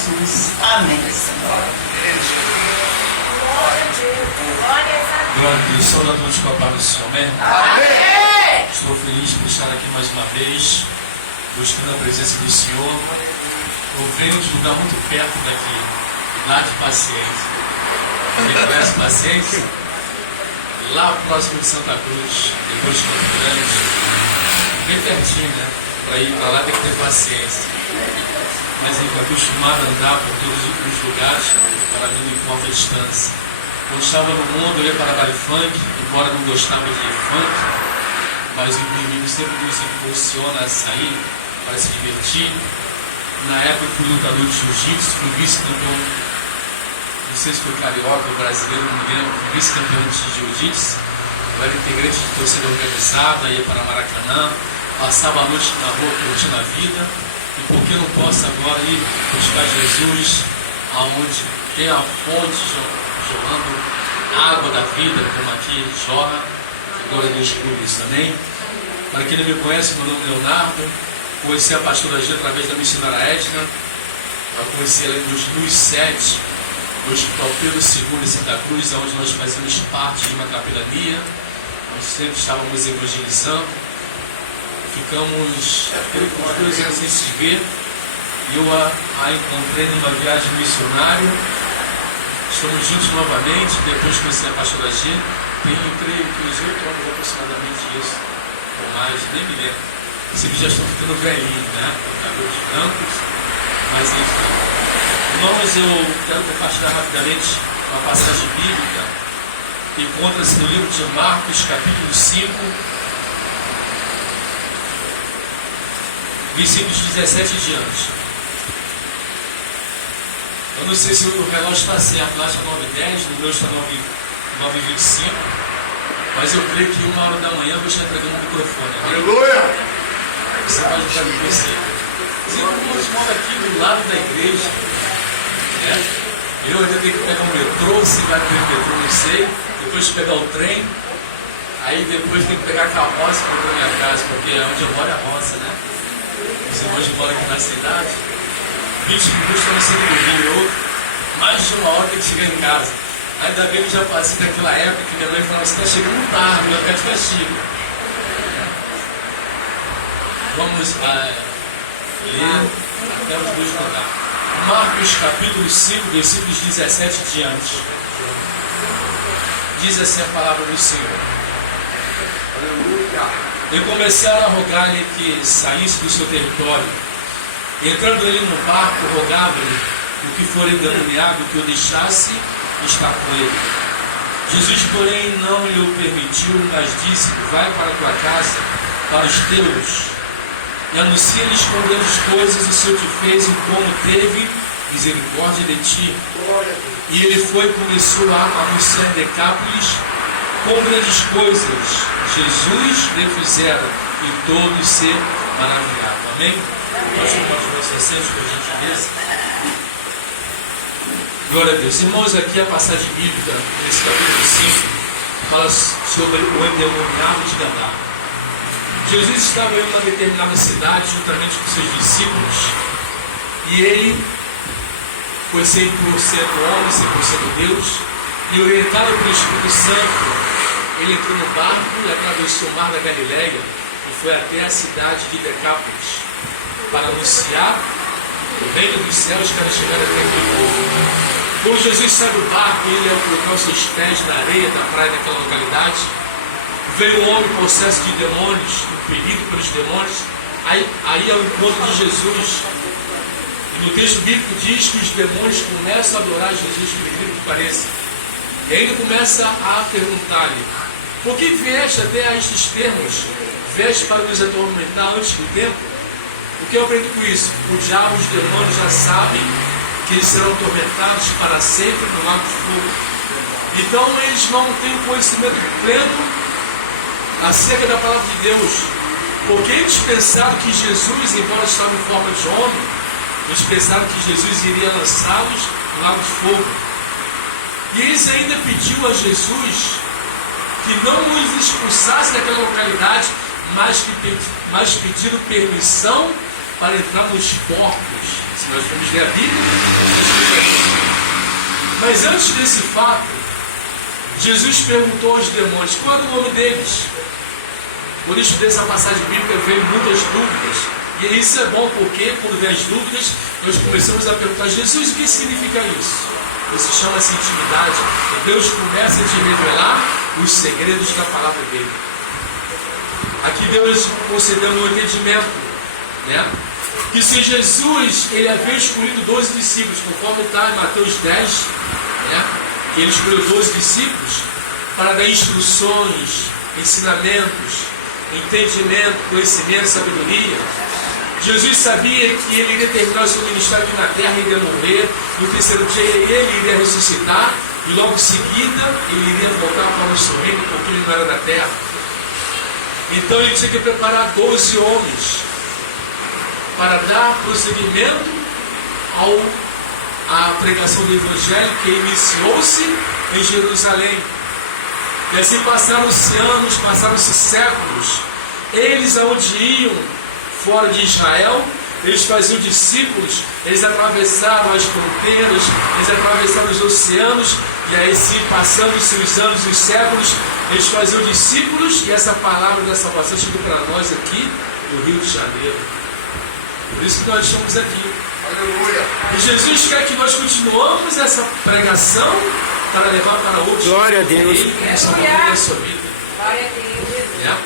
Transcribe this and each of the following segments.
Jesus. Amém. Glória a Deus. Saúde a todos com a paz do Senhor. Amém? Amém. Estou feliz por estar aqui mais uma vez, buscando a presença do Senhor. Eu venho de um lugar muito perto daqui, lá de Paciência. Quem conhece Paciência? Lá próximo de Santa Cruz, depois de Campo Grande. Bem pertinho, né? Para ir para lá tem que ter paciência. Mas eu estou acostumado a andar por todos os lugares, para mim não importa a distância. Quando estava no mundo, eu ia para baile funk, embora não gostava de funk, mas o inimigo sempre nos impulsiona a sair para se divertir. Na época eu fui lutador de jiu-jitsu, fui vice-campeão, não sei se foi carioca ou brasileiro, não me lembro, fui vice-campeão de jiu-jitsu. Eu era integrante de torcida organizada, ia para Maracanã, passava a noite na rua curtindo a vida. E por que não posso agora ir buscar Jesus, aonde tem a fonte jorrando água da vida, como aqui jorra? Glória a Deus por isso, amém? Para quem não me conhece, meu nome é Leonardo. Conheci a pastora G através da missionária Edna. Eu conheci ela em 2007, no Hospital Pedro II em Santa Cruz, onde nós fazemos parte de uma capelania. Nós sempre estávamos evangelizando. Ficamos 2 anos sem se ver. E eu a encontrei numa viagem missionária. Estamos juntos novamente. Depois conheci a pastora G. Tenho, creio que uns 8 anos aproximadamente isso, ou mais, nem me lembro. Esse já estou ficando velhinho, né? Cabelos brancos, mas enfim. Irmãos, eu quero compartilhar rapidamente uma passagem bíblica que encontra-se no livro de Marcos, capítulo 5, versículos 17 e diante. Eu não sei se o relógio está certo, lá está 9h10, no meu está 9h25, mas eu creio que 1h da manhã eu vou estar entregando o microfone. Aleluia! Você pode estar me percebendo. Os irmãos moram aqui do lado da igreja. Né? Eu ainda tenho que pegar um metrô, se vai ter metrô, não sei. Depois de pegar o trem. Aí depois tem que pegar a carroça para ir para minha casa, porque é onde eu moro é a roça, né? Os irmãos moram aqui na cidade. 20 minutos para no centro do Rio. Eu, mais de 1 hora tem que chegar em casa. Ainda bem que eu já passei daquela época que minha mãe falava, você está chegando tarde, vai ficar de castigo. Vamos ler até os 2 contar. Marcos capítulo 5, versículos 17 e diante. Diz assim a palavra do Senhor. E começaram a rogar-lhe que saísse do seu território. Entrando ele no barco, rogava-lhe o que for endemoniado que o deixasse estar com ele. Jesus, porém, não lhe o permitiu, mas disse, vai para a tua casa, para os teus, e anuncia-lhes com grandes coisas o Senhor te fez e como teve misericórdia de ti. E ele foi e começou a anunciar em Decápolis com grandes coisas. Jesus lhe fizeram e todos se maravilharam. Amém? Nós vamos vocês, por gentileza. Glória a Deus. Irmãos, aqui a passagem bíblica, nesse capítulo 5, fala sobre o endemoniado de Gadara. Jesus estava em uma determinada cidade juntamente com seus discípulos e ele foi 100% homem, 100% Deus, e orientado pelo Espírito Santo, ele entrou no barco e atravessou o mar da Galileia e foi até a cidade de Decápolis para anunciar o reino dos céus para chegar até aquele povo. Quando Jesus sai do barco e ele, ao colocar os seus pés na areia da praia daquela localidade, veio um homem possesso de demônios, impelido pelos demônios, aí ao encontro de Jesus. E no texto bíblico diz que os demônios começam a adorar Jesus, por incrível que pareça. E aí ele começa a perguntar-lhe, por que vieste até a estes termos? Vieste para nos atormentar antes do tempo? O que eu aprendo com isso? O diabo e os demônios já sabem que eles serão atormentados para sempre no lago de fogo. Então eles não têm conhecimento pleno acerca da palavra de Deus, porque eles pensaram que Jesus, embora estava em forma de homem, eles pensaram que Jesus iria lançá-los no lago de fogo. E eles ainda pediu a Jesus que não nos expulsasse daquela localidade, mas pediram permissão para entrar nos porcos. Se nós formos ler a Bíblia, está escrito aqui. Mas antes desse fato, Jesus perguntou aos demônios qual era o nome deles. Por isso, dessa passagem bíblica veio muitas dúvidas. E isso é bom porque, quando vem as dúvidas, nós começamos a perguntar: Jesus, o que significa isso? Isso chama-se intimidade. Deus começa a te revelar os segredos da palavra dele. Aqui Deus concedeu um entendimento, né? Que se Jesus ele havia escolhido 12 discípulos, conforme está em Mateus 10, né? Que ele escolheu 12 discípulos para dar instruções, ensinamentos, entendimento, conhecimento, sabedoria. Jesus sabia que ele iria terminar o seu ministério aqui na terra e iria morrer. No terceiro dia ele iria ressuscitar e logo em seguida ele iria voltar para o seu reino, porque ele não era da terra. Então ele tinha que preparar 12 homens para dar prosseguimento à pregação do Evangelho que iniciou-se em Jerusalém. E assim passaram-se anos, passaram-se séculos. Eles aonde iam, fora de Israel, eles faziam discípulos, eles atravessaram as fronteiras, eles atravessaram os oceanos, e aí sim, passando-se os anos e os séculos, eles faziam discípulos, e essa palavra da salvação chegou para nós aqui no Rio de Janeiro. Por isso que nós estamos aqui. Aleluia. E Jesus quer que nós continuemos essa pregação para levar para outros. Glória a Deus. A sua vida. Glória a Deus. É?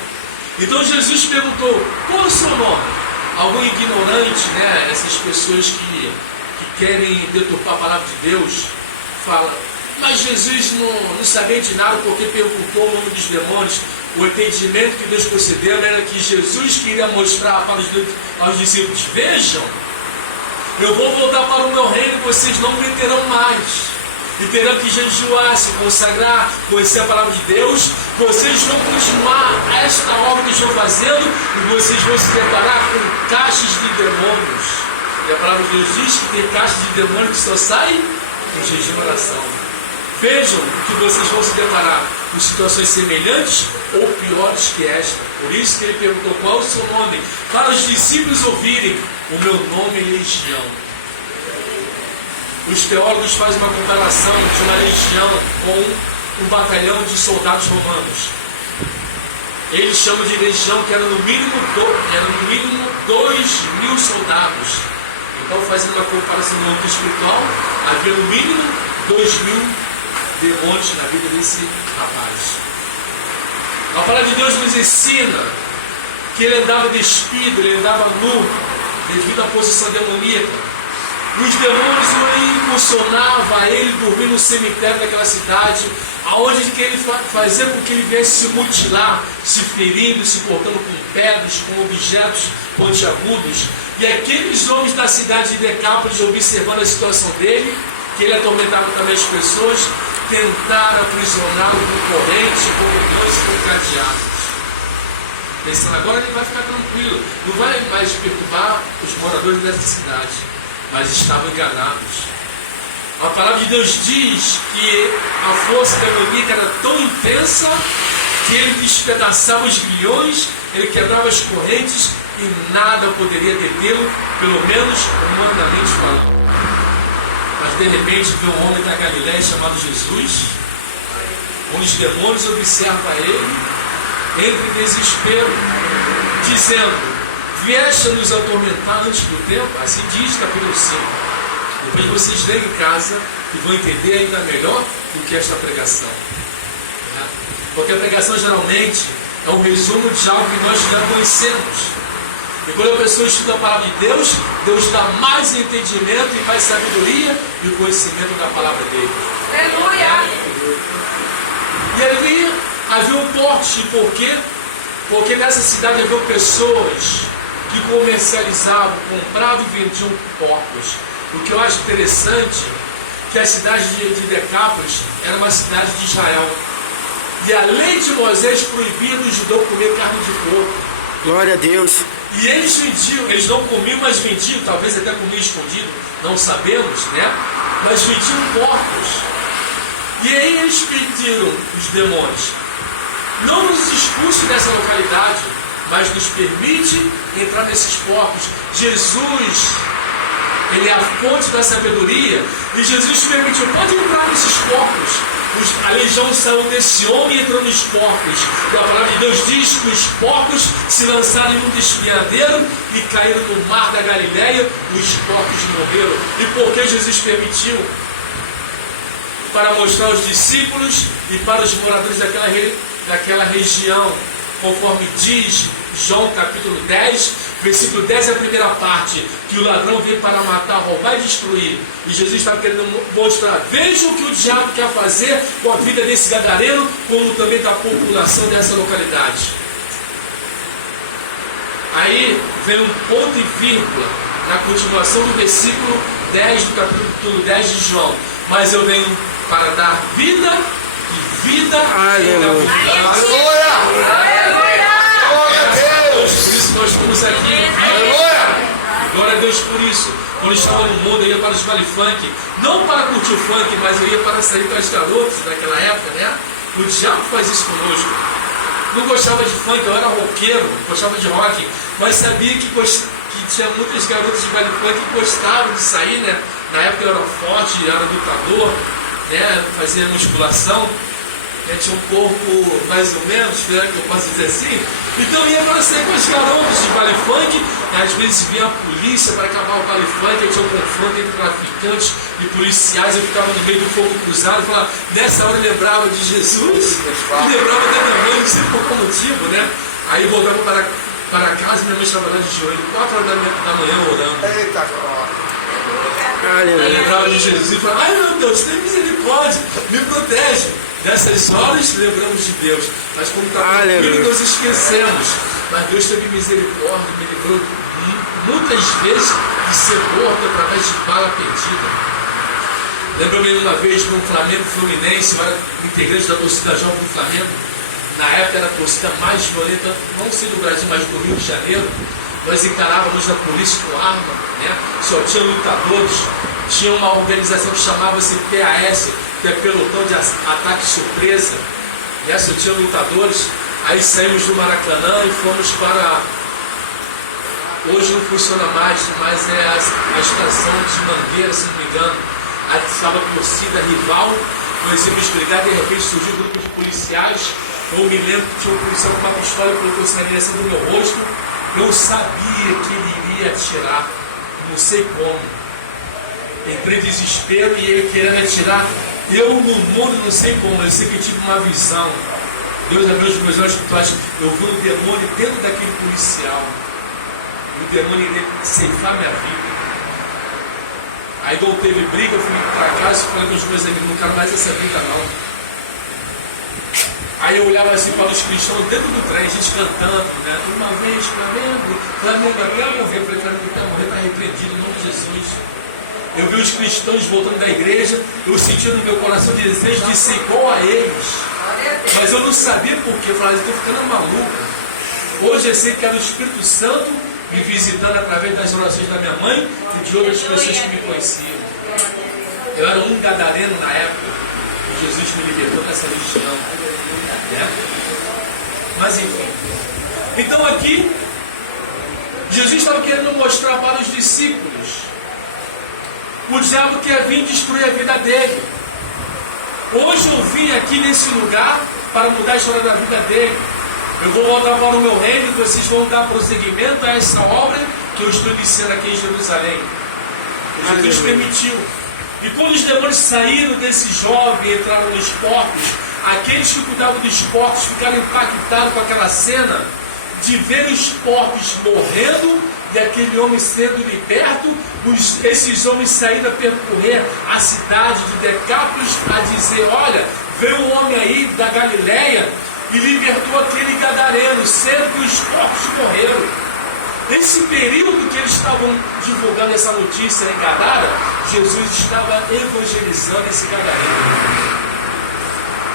Então Jesus perguntou: qual é o seu nome? Algum ignorante, né? Essas pessoas que querem deturpar a palavra de Deus, fala: mas Jesus não sabia de nada porque perguntou o nome dos demônios. O entendimento que Deus concedeu era que Jesus queria mostrar para aos discípulos: vejam, eu vou voltar para o meu reino, vocês não me terão mais. E terão que jejuar, se consagrar, conhecer a palavra de Deus. Vocês vão continuar esta obra que estou fazendo e vocês vão se deparar com caixas de demônios. E a palavra de Deus diz que tem caixas de demônios que só saem com jejum e oração. Vejam que vocês vão se deparar com situações semelhantes ou piores que esta. Por isso que ele perguntou: qual é o seu nome? Para os discípulos ouvirem: o meu nome é Legião. Os teólogos fazem uma comparação de uma legião com um batalhão de soldados romanos. Eles chamam de legião que era no mínimo 2.000 soldados. Então, fazendo uma comparação no âmbito espiritual, havia no mínimo 2.000 demônios na vida desse rapaz. A palavra de Deus nos ensina que ele andava despido, ele andava nu, devido à posição demoníaca. E os demônios o impulsionavam a ele dormir no cemitério daquela cidade, aonde que ele fazia com que ele viesse se mutilar, se ferindo, se cortando com pedras, com objetos pontiagudos. E aqueles homens da cidade de Decápolis, observando a situação dele, que ele atormentava também as pessoas, tentaram aprisioná-lo com corrente, com ganchos, com cadeados. Pensando: agora ele vai ficar tranquilo, não vai mais perturbar os moradores dessa cidade. Mas estavam enganados. A palavra de Deus diz que a força demoníaca era tão intensa que ele despedaçava os grilhões, ele quebrava as correntes e nada poderia detê-lo, pelo menos humanamente falando. Mas de repente veio um homem da Galiléia chamado Jesus, onde os demônios observam a ele, entra em desespero, dizendo: vieste a nos atormentar antes do tempo? Assim diz capítulo 5. Depois vocês leem em casa e vão entender ainda melhor do que esta pregação. Porque a pregação geralmente é um resumo de algo que nós já conhecemos. E quando a pessoa estuda a palavra de Deus, Deus dá mais entendimento e mais sabedoria e o conhecimento da palavra dele. Aleluia! E ali havia um porte. Por quê? Porque nessa cidade havia pessoas que comercializavam, compravam e vendiam porcos. O que eu acho interessante é que a cidade de Decápolis era uma cidade de Israel. E a lei de Moisés proibia do judeu comer carne de porco. Glória a Deus. E eles vendiam, eles não comiam, mas vendiam, talvez até comiam escondido, não sabemos, né? Mas vendiam porcos. E aí eles pediram, os demônios: não nos expulse dessa localidade, mas nos permite entrar nesses porcos. Jesus, Ele é a fonte da sabedoria, e Jesus permitiu, pode entrar nesses porcos. A legião saiu desse homem e entrou nos porcos. E a palavra de Deus diz que os porcos se lançaram em um despenhadeiro e caíram no mar da Galileia, os porcos morreram. E por que Jesus permitiu? Para mostrar aos discípulos e para os moradores daquela região, conforme diz João capítulo 10, versículo 10 é a primeira parte, que o ladrão veio para matar, roubar e destruir. E Jesus estava querendo mostrar, vejam o que o diabo quer fazer com a vida desse gadareno, como também da população dessa localidade. Aí vem um ponto e vírgula na continuação do versículo 10 do capítulo 10 de João. Mas eu venho para dar vida e vida em abundância. Glória a Deus. Por isso nós estamos aqui. Glória a Deus por isso. Quando eu estava no mundo, eu ia para os baile funk. Não para curtir o funk, mas eu ia para sair com as garotas daquela época, né? O diabo faz isso conosco. Não gostava de funk, eu era roqueiro, gostava de rock. Mas sabia que tinha muitas garotas de baile funk que gostavam de sair, né? Na época eu era forte, era lutador, né? Fazia musculação. Tinha um corpo mais ou menos, que eu posso dizer assim. Então ia para sair com as garotas de baile funk, e às vezes vinha a polícia para acabar o baile funk, eu tinha um confronto entre traficantes e policiais, eu ficava no meio do fogo cruzado, e falava, nessa hora eu lembrava de Jesus, e lembrava da minha mãe, não sei por qual motivo, né? Aí voltava para casa, minha mãe estava lá de joelho, 4 horas da manhã orando. Eita, glória. Aí lembrava de Jesus e falava, ai meu Deus, tem misericórdia, me protege. Nessas horas lembramos de Deus, mas como está tranquilo, nós esquecemos. Mas Deus teve misericórdia, me livrou muitas vezes de ser morto através de bala perdida. Lembro-me uma vez no Flamengo Fluminense, eu era integrante da torcida jovem do Flamengo. Na época era a torcida mais violenta, não sei do Brasil, mas do Rio de Janeiro. Nós encarávamos a polícia com arma, né? Só tinha lutadores. Tinha uma organização que chamava-se PAS, que é Pelotão de Ataque Surpresa. Só tinha lutadores. Aí saímos do Maracanã e fomos para... Hoje não funciona mais, mas é a estação de Mangueira, se não me engano. Aí estava a torcida rival, nós íamos brigar, de repente surgiu um grupo de policiais. Eu me lembro que tinha um policial com uma pistola e colocou na direção do meu rosto. Eu sabia que ele iria atirar, não sei como. Entrei em desespero e ele querendo atirar. Eu no mundo não sei como, eu sei que eu tive uma visão. Deus abriu os meus olhos espirituais. Eu vi um demônio dentro daquele policial. E o demônio iria ceifar minha vida. Aí não teve briga, eu fui para casa e falei com os meus amigos, não quero mais essa briga não. Aí eu olhava assim para os cristãos dentro do trem, a gente cantando, né? Uma vez, Flamengo, até morrer, falei, Flamengo até morrer, está repreendido em nome de Jesus. Eu vi os cristãos voltando da igreja, eu sentia no meu coração o desejo de ser igual a eles. Mas eu não sabia por quê, eu falava, estou ficando maluco. Hoje eu sei que era o Espírito Santo me visitando através das orações da minha mãe e de outras pessoas que me conheciam. Eu era um gadareno na época, e Jesus me libertou dessa região. Né? Mas enfim. Então aqui, Jesus estava querendo mostrar para os discípulos. O diabo quer vir destruir a vida dele. Hoje eu vim aqui nesse lugar para mudar a história da vida dele. Eu vou voltar para o meu reino e vocês vão dar prosseguimento a essa obra que eu estou iniciando aqui em Jerusalém. E Jesus permitiu. E quando os demônios saíram desse jovem e entraram nos porcos, aqueles que cuidavam dos porcos ficaram impactados com aquela cena de ver os porcos morrendo e aquele homem sendo liberto. Esses homens saíram a percorrer a cidade de Decápolis a dizer, olha, veio um homem aí da Galileia e libertou aquele gadareno, sendo que os porcos morreram. Nesse período que eles estavam divulgando essa notícia em Gadara, Jesus estava evangelizando esse gadareno.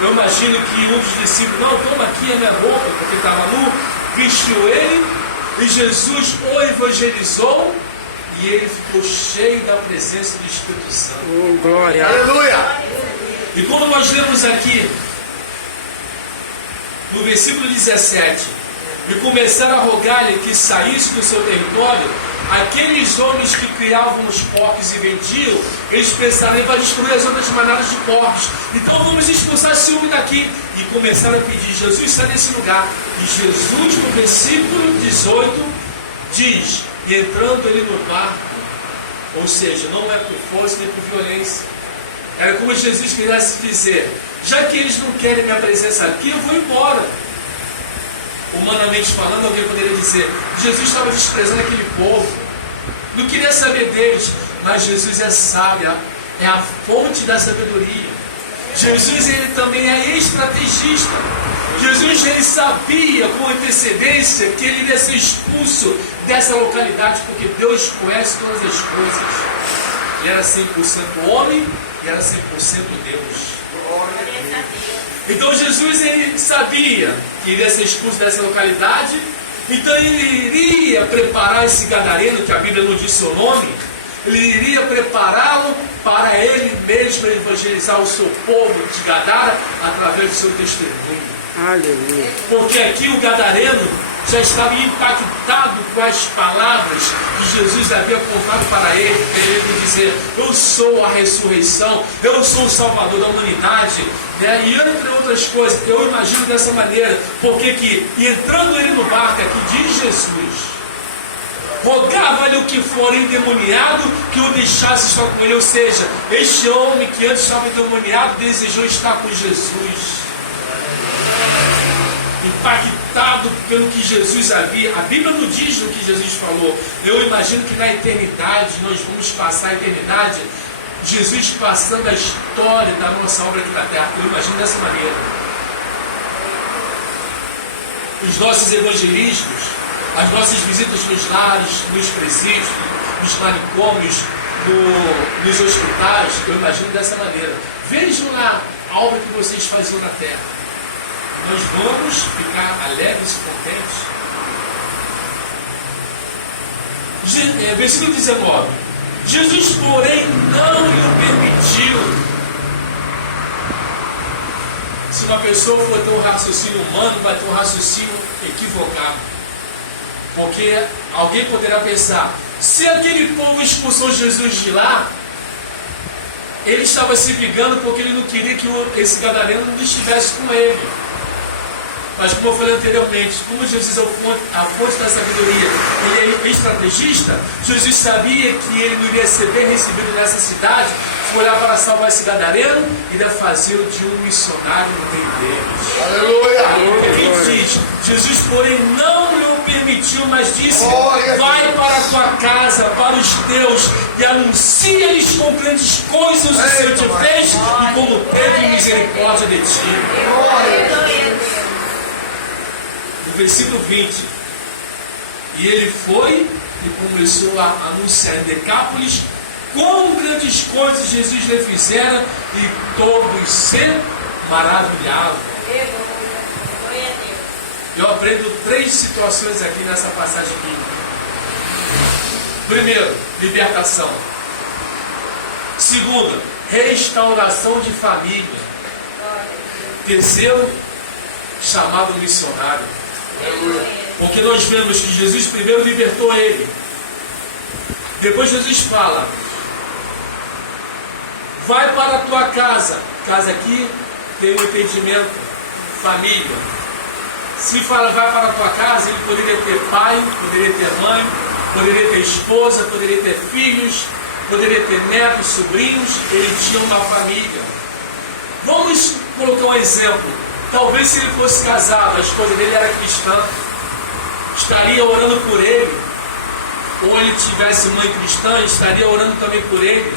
Eu imagino que um dos discípulos, não, toma aqui a minha roupa, porque estava nu, vestiu ele, e Jesus o evangelizou, e ele ficou cheio da presença do Espírito Santo. Oh, glória! Aleluia! E quando nós lemos aqui, no versículo 17, e começaram a rogar-lhe que saísse do seu território, aqueles homens que criavam os porcos e vendiam, eles pensaram, ele vai destruir as outras manadas de porcos, então vamos expulsar esse homem daqui. E começaram a pedir, Jesus, sai desse lugar. E Jesus, no versículo 18, diz, e entrando ele no barco, ou seja, não é por força nem por violência, era como Jesus quisesse dizer, já que eles não querem minha presença aqui, eu vou embora. Humanamente falando, alguém poderia dizer, Jesus estava desprezando aquele povo, não queria saber deles, mas Jesus é sábio, é a fonte da sabedoria. Jesus, ele também é estrategista. Jesus, ele sabia com antecedência que ele iria ser expulso dessa localidade, porque Deus conhece todas as coisas. Ele era 100% homem e era 100% Deus. Então Jesus, ele sabia que iria ser expulso dessa localidade, então ele iria preparar esse gadareno, que a Bíblia não diz seu nome, ele iria prepará-lo para ele mesmo evangelizar o seu povo de Gadara através do seu testemunho. Aleluia. Porque aqui o gadareno já estava impactado com as palavras que Jesus havia contado para ele, querendo dizer, eu sou a ressurreição, eu sou o Salvador da humanidade, né? E entre outras coisas, eu imagino dessa maneira, porque que, entrando ele no barco, aqui diz Jesus, rogava-lhe o que for endemoniado que o deixasse estar com ele, ou seja, este homem que antes estava endemoniado desejou estar com Jesus. Impactado pelo que Jesus havia, a Bíblia não diz o que Jesus falou. Eu imagino que na eternidade, nós vamos passar a eternidade, Jesus passando a história da nossa obra aqui na terra. Eu imagino dessa maneira. Os nossos evangelismos, as nossas visitas nos lares, nos presídios, nos manicômios, nos hospitais, eu imagino dessa maneira. Vejam lá a obra que vocês faziam na terra. Nós vamos ficar alegres e contentes. Versículo 19. Jesus, porém, não lhe permitiu. Se uma pessoa for ter um raciocínio humano, vai ter um raciocínio equivocado. Porque alguém poderá pensar, se aquele povo expulsou Jesus de lá, ele estava se ligando porque ele não queria que esse gadareno não estivesse com ele. Mas como eu falei anteriormente, como Jesus é a fonte da sabedoria, ele é estrategista, Jesus sabia que ele não iria ser bem recebido nessa cidade, foi lá para salvar esse gadareno e iria fazê-lo de um missionário no meio deles. Aleluia! Ele diz, Jesus porém não lhe o permitiu, mas disse, vai para a tua casa, para os teus, e anuncia-lhes com grandes coisas o que o Senhor te fez, e como teve misericórdia de ti. No versículo 20, e ele foi e começou a anunciar em Decápolis quão grandes coisas Jesus lhe fizera, e todos se maravilhavam. Eu aprendo 3 situações aqui nessa passagem bíblica. Primeiro, libertação. Segundo, restauração de família. Terceiro, chamado missionário. Porque nós vemos que Jesus primeiro libertou ele. Depois Jesus fala, vai para a tua casa. Casa aqui tem um entendimento, família. Se fala vai para a tua casa, ele poderia ter pai, poderia ter mãe, poderia ter esposa, poderia ter filhos, poderia ter netos, sobrinhos. Ele tinha uma família. Vamos colocar um exemplo. Talvez se ele fosse casado, a esposa dele era cristã, estaria orando por ele. Ou ele tivesse mãe cristã, estaria orando também por ele.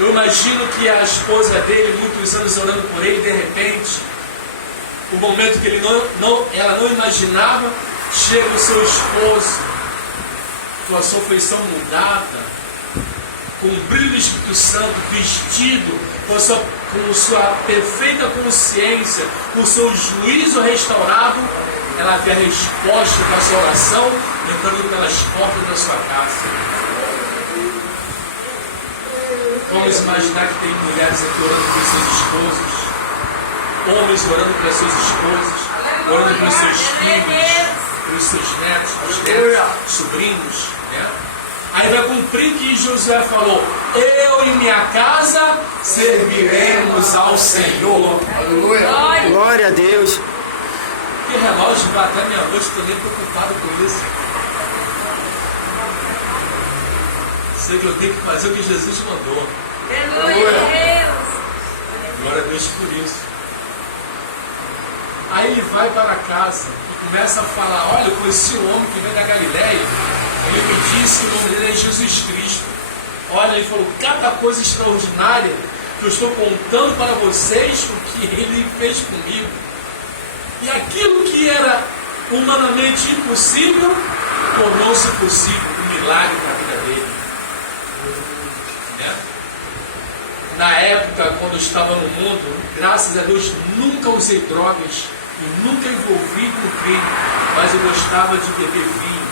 Eu imagino que a esposa dele, muitos anos orando por ele, de repente, o momento que ele ela não imaginava, chega o seu esposo, com a sua feição mudada, com o brilho do Espírito Santo, vestido, com sua perfeita consciência, com o seu juízo restaurado, ela vê a resposta da sua oração entrando pelas portas da sua casa. Vamos imaginar que tem mulheres aqui orando por seus esposos, homens orando pelas suas esposas, orando pelos seus filhos, pelos seus netos, sobrinhos, né? Aí vai cumprir que Josué falou: eu e minha casa serviremos ao Senhor. Glória a Deus. Que relógio vai até meia-noite, estou nem preocupado com isso. Sei que eu tenho que fazer o que Jesus mandou. Aleluia a Deus. Glória a Deus por isso. Aí ele vai para casa e começa a falar: olha, eu conheci um homem que vem da Galileia. Ele me disse que o nome dele é Jesus Cristo. Olha, ele falou cada coisa extraordinária que eu estou contando para vocês o que ele fez comigo. E aquilo que era humanamente impossível tornou-se possível, um milagre na vida dele. Né? Na época, quando eu estava no mundo, graças a Deus, nunca usei drogas e nunca envolvi no crime, mas eu gostava de beber vinho.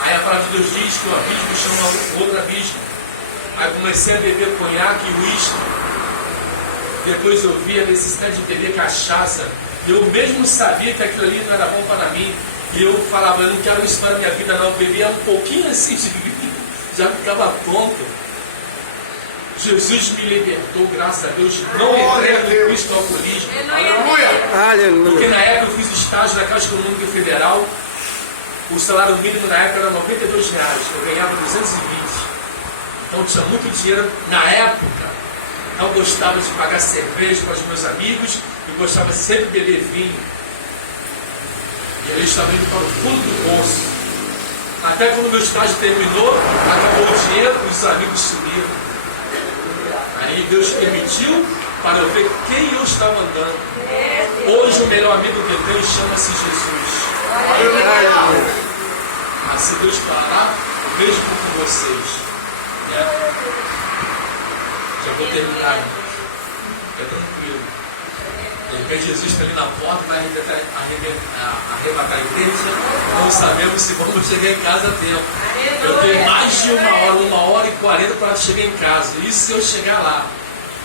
Aí a palavra de Deus diz que o abismo chama outro abismo. Aí comecei a beber conhaque e uísque. Depois eu vi a necessidade de beber cachaça. E eu mesmo sabia que aquilo ali não era bom para mim. E eu falava: eu não quero isso para a minha vida não. Eu bebia um pouquinho assim de vinho, já ficava tonto. Jesus me libertou, graças a Deus. Não entrei no Cristo ao alcoolismo. Aleluia. Porque na época eu fiz estágio na Caixa Econômica Federal. O salário mínimo na época era R$ 92. Eu ganhava 220. Então tinha muito dinheiro na época. Não gostava de pagar cerveja para os meus amigos e gostava sempre de beber vinho. E aí eu estava indo para o fundo do poço. Até quando o meu estágio terminou, acabou o dinheiro e os amigos sumiram. Aí Deus permitiu para eu ver quem eu estava andando. Hoje o melhor amigo que eu tenho chama-se Jesus. Mas se Deus parar, o mesmo com vocês. Né? Já vou terminar, irmãos. É tranquilo. De repente Jesus está ali na porta, vai arrebatar a igreja. Não sabemos se vamos chegar em casa a tempo. Eu tenho mais de 1h40 para chegar em casa. Isso se eu chegar lá.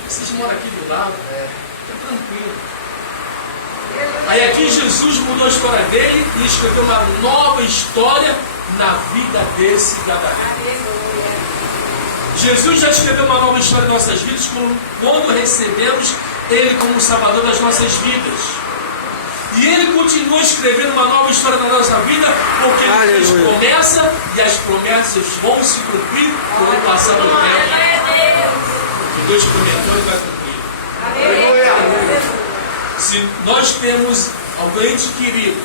Vocês moram aqui do lado? É tranquilo. Aí aqui Jesus mudou a história dele e escreveu uma nova história na vida desse gadareno. Jesus já escreveu uma nova história em nossas vidas quando recebemos Ele como Salvador das nossas vidas. E Ele continua escrevendo uma nova história na nossa vida, porque Ele fez promessa e as promessas vão se cumprir com o passar do tempo. O que Deus prometeu, Ele vai cumprir. Se nós temos alguém de querido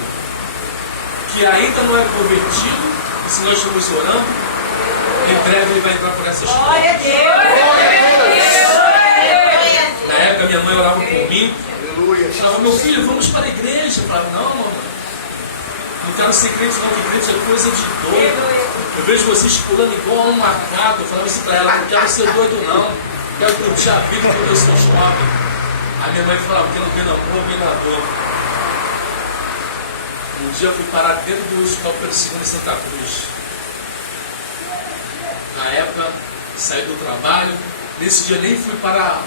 que ainda não é convertido, e se nós estamos orando, em breve ele vai entrar por essas portas. Na época minha mãe orava por mim. Falava: meu filho, vamos para a igreja. Eu falava: não, mamãe, não quero ser crente não, que crente é coisa de doido. Eu vejo vocês pulando igual um macaco. Eu falava assim para ela: não quero ser doido não, quero curtir a vida quando eu sou jovem. A minha mãe falava: porque não vem amor, vem na dor. Um dia eu fui parar dentro do Hospital Pedro II em Santa Cruz. Na época, saí do trabalho. Nesse dia nem fui para a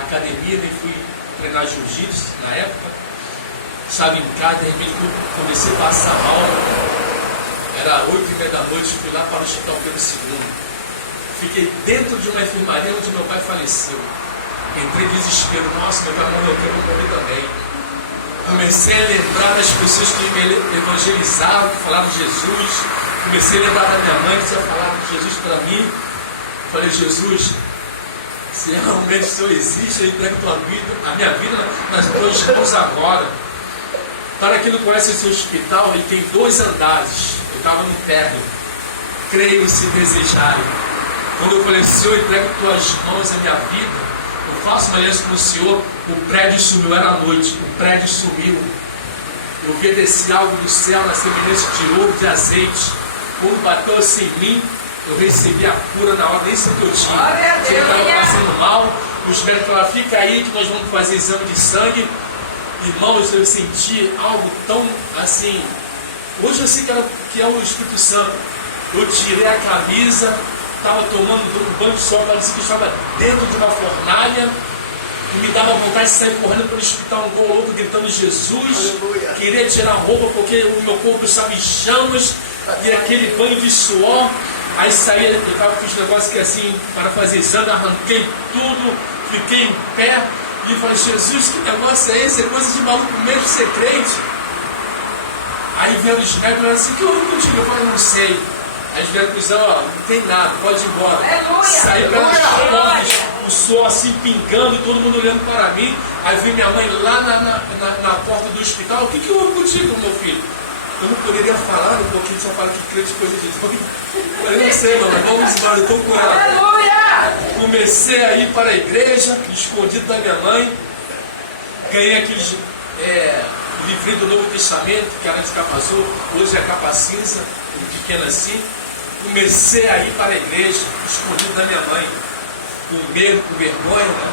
academia, nem fui treinar jiu-jitsu na época. Estava em casa, de repente comecei a passar mal. Era 8h30 da noite, fui lá para o Hospital Pedro II. Fiquei dentro de uma enfermaria onde meu pai faleceu. Entrei em desespero: nossa, meu pai morreu, eu quero morrer também. Comecei a lembrar das pessoas que me evangelizavam, que falavam de Jesus. Comecei a lembrar da minha mãe que tinha falado de Jesus para mim. Falei: Jesus, se realmente o Senhor existe, eu entrego a minha vida nas tuas mãos agora. Para quem não conhece esse hospital, ele tem 2 andares. Eu estava no térreo. Creio se desejarem. Quando eu falei: Senhor, eu entrego tuas mãos a minha vida, eu faço uma aliança com o Senhor. O prédio sumiu, era noite, o prédio sumiu. Eu vi descer algo do céu na semelhança de ouro, de azeite. Quando bateu assim em mim, eu recebi a cura na hora, nem sei o que eu tinha. Eu estava passando mal, os médicos falaram: fica aí que nós vamos fazer exame de sangue. Irmãos, eu senti algo tão assim. Hoje eu sei que é o Espírito Santo. Eu tirei a camisa, estava tomando um banho de sol, parecia que estava dentro de uma fornalha. E me dava vontade de sair correndo pelo hospital, um gol louco, gritando Jesus. Aleluia. Queria tirar a roupa porque o meu corpo estava em chamas. E aquele banho de suor. Aí saía, eu fiz um negócio que assim, para fazer exame, arranquei tudo, fiquei em pé. E falei, Jesus, que negócio é esse? É coisa de maluco mesmo ser crente. Aí vieram os médicos e falaram assim, o que houve contigo? Eu falei, não sei. Aí os médicos disseram, ó, não tem nada, pode ir embora. Aleluia. Saí pelas Aleluia. portas, o sol assim pingando, todo mundo olhando para mim. Aí vi minha mãe lá na porta do hospital, o que houve contigo, meu filho? Eu não poderia falar um pouquinho, só fala que crente coisa de Deus. Eu falei, não sei, mamãe, vamos embora, eu estou com ela. Aleluia. Comecei a ir para a igreja, escondido da minha mãe. Ganhei aqueles livrinho do Novo Testamento, que era de capa azul, hoje é capa cinza, pequena assim. Comecei a ir para a igreja, escondido da minha mãe, com medo, com vergonha, né?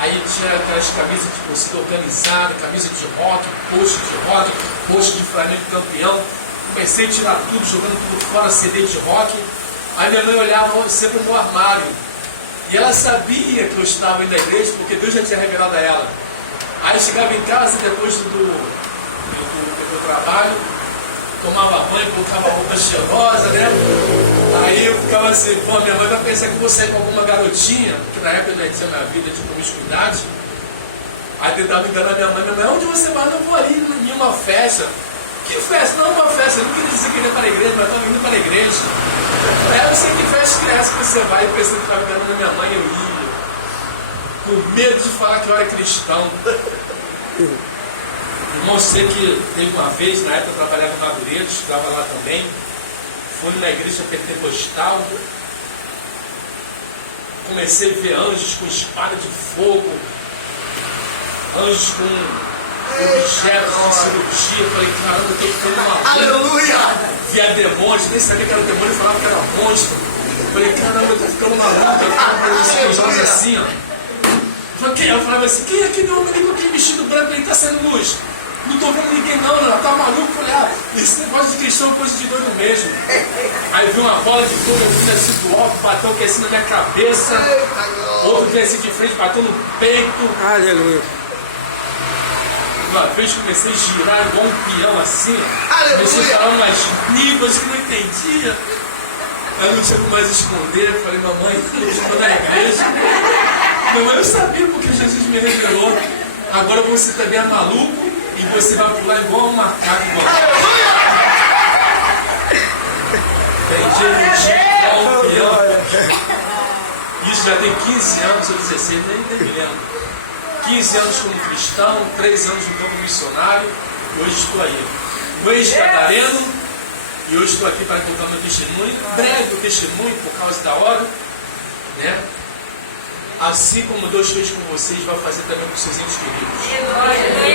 Aí tinha aquelas camisas de torcida organizada, camisa de rock, post de Flamengo campeão. Comecei a tirar tudo, jogando tudo fora, CD de rock. Aí minha mãe olhava sempre no armário. E ela sabia que eu estava indo à igreja, porque Deus já tinha revelado a ela. Aí eu chegava em casa, depois do trabalho, tomava banho, colocava roupa cheirosa, né? Aí eu ficava assim, pô, minha mãe vai pensar que eu vou sair com alguma garotinha, que na época eu ainda tinha minha vida de promiscuidade. Aí tentava enganar minha mãe, onde você vai? Não vou ali em uma festa. Que festa? Não, uma festa. Eu não queria dizer que ia para a igreja, mas estava indo para a igreja. Eu sei que festa que é essa que você vai, eu pensei que estava enganando minha mãe, eu ia. Com medo de falar que eu era cristão. Irmão, sei que teve uma vez, na época eu trabalhava em Madureira, estudava lá também. Fui na igreja pentecostal. Comecei a ver anjos com espada de fogo, anjos com objetos de cirurgia. Eu falei, caramba, eu estou ficando maluco. Aleluia. Via demônios, nem sabia que era demônio, falava que era monstro. Eu falei, caramba, eu estou ficando maluco. Eu ficava fazendo esses olhos assim, ó. Eu falava assim, quem é aquele homem ali com aquele vestido branco? Ele está sendo luz. Não estou vendo ninguém não, ela está maluco. Eu falei, esse negócio de cristão é coisa de doido mesmo. Aí vi uma bola de fogo vindo assim do alto, bateu aqui assim na minha cabeça. Outro veio assim de frente, bateu no peito. Aleluia. Uma vez comecei a girar igual um peão assim. Aleluia. Comecei a falar umas línguas que não entendia. Aí eu não tinha como mais esconder. Eu falei, mamãe, eu estou na igreja. Mamãe, eu sabia porque Jesus me revelou. Agora você também é maluco e você vai pular igual um macaco. Entendi, igual um peão. Isso já tem 15 anos ou 16, nem me lembro. 15 anos como cristão, 3 anos no campo missionário, e hoje estou aí. No ex-gadareno, e hoje estou aqui para contar meu testemunho, breve o testemunho por causa da hora, né? Assim como Deus fez com vocês, vai fazer também com seus entes queridos.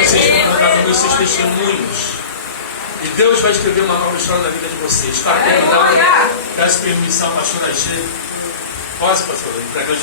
Vocês vão contar também os seus testemunhos. E Deus vai escrever uma nova história na vida de vocês. Para terminar, peço permissão, pastor Agê. Posso, pastor? Entregar os